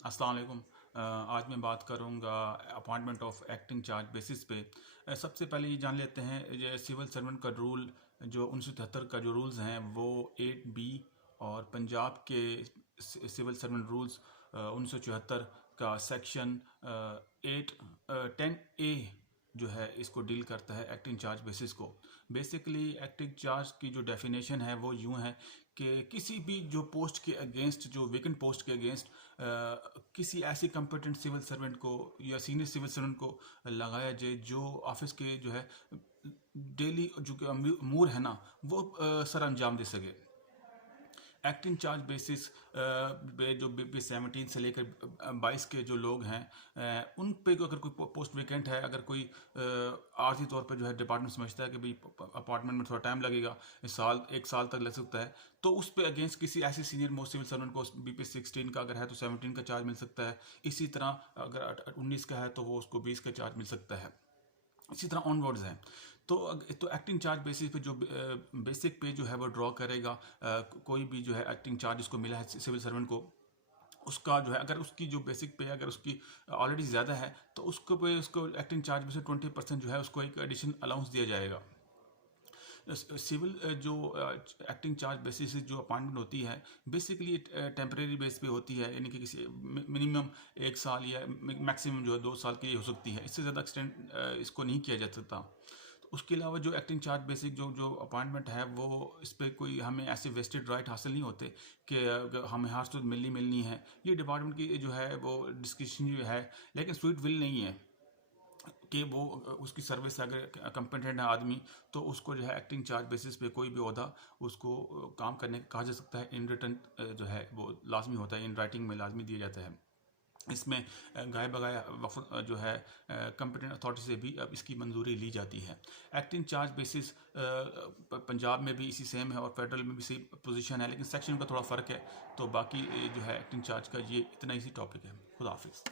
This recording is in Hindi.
अस्सलाम वालेकुम। आज मैं बात करूंगा appointment of acting charge basis पे। सबसे पहले ये जान लेते हैं ये सिविल सर्वेंट का रूल जो 1973 का जो रूल्स हैं वो 8B और पंजाब के सिविल सर्वेंट रूल्स 1974 का सेक्शन 10A जो है इसको डील करता है एक्टिंग चार्ज बेसिस को। बेसिकली एक्टिंग चार्ज की जो डेफिनेशन है वो यूं है कि किसी भी जो पोस्ट के अगेंस्ट, जो वेकेंट पोस्ट के अगेंस्ट किसी ऐसे कंपिटेंट सिविल सर्वेंट को या सीनियर सिविल सर्वेंट को लगाया जाए जो ऑफिस के जो है डेली जो अमूर है ना वो सर अंजाम दे सके। एक्टिंग चार्ज बेसिस पे जो BP 17 से लेकर 22 के जो लोग हैं उन पे अगर कोई पोस्ट वेकेंट है, अगर कोई आर्थिक तौर पर जो है डिपार्टमेंट समझता है कि भाई अपॉइंटमेंट में थोड़ा टाइम लगेगा, एक साल तक लग सकता है, तो उस पे अगेंस्ट किसी ऐसे सीनियर मोस्ट सिविल सर्वेंट को BP 16 का अगर है तो 17 का चार्ज मिल सकता है। इसी तरह अगर 19 का है तो वो उसको 20 का चार्ज मिल सकता है। इसी तरह ऑनवर्ड्स हैं। तो एक्टिंग चार्ज बेसिस पे जो बेसिक पे जो है वो ड्रॉ करेगा। कोई भी जो है एक्टिंग चार्ज इसको मिला है सिविल सर्वेंट को, उसका जो है अगर उसकी जो बेसिक पे अगर उसकी ऑलरेडी ज़्यादा है तो उसको एक्टिंग चार्ज में से 20% जो है उसको एक एडिशन अलाउंस दिया जाएगा। सिविल जो एक्टिंग चार्ज बेसिस जो अपॉइंटमेंट होती है बेसिकली टेम्परेरी बेस पे होती है, यानी कि किसी मिनिमम 1 साल या मैक्सिमम जो है 2 साल के लिए हो सकती है, इससे ज़्यादा एक्सटेंड इसको नहीं किया जा सकता। तो उसके अलावा जो एक्टिंग चार्ज बेसिक जो जो अपॉइंटमेंट है वो इस पर कोई हमें ऐसे वेस्टेड राइट हासिल नहीं होते कि हमें हर सूरत मिलनी है। ये डिपार्टमेंट की जो है वो डिस्क्रिप्शन जो है, लेकिन स्वीट विल नहीं है कि वो उसकी सर्विस से अगर कंपिटेंट है आदमी तो उसको जो है एक्टिंग चार्ज बेसिस पे कोई भी ओहदा उसको काम करने कहा जा सकता है। इन रिटर्न जो है वो लाजमी होता है, इन राइटिंग में लाजमी दिया जाता है। इसमें गाय बगाया वक्त जो है कंपिटेंट अथॉरिटी से भी अब इसकी मंजूरी ली जाती है। एक्टिंग चार्ज बेसिस पंजाब में भी इसी सेम है और फेडरल में भी सेम पोजीशन है, लेकिन सेक्शन का थोड़ा फ़र्क है। तो बाकी जो है एक्टिंग चार्ज का ये इतना इसी टॉपिक है। खुदा हाफिज़।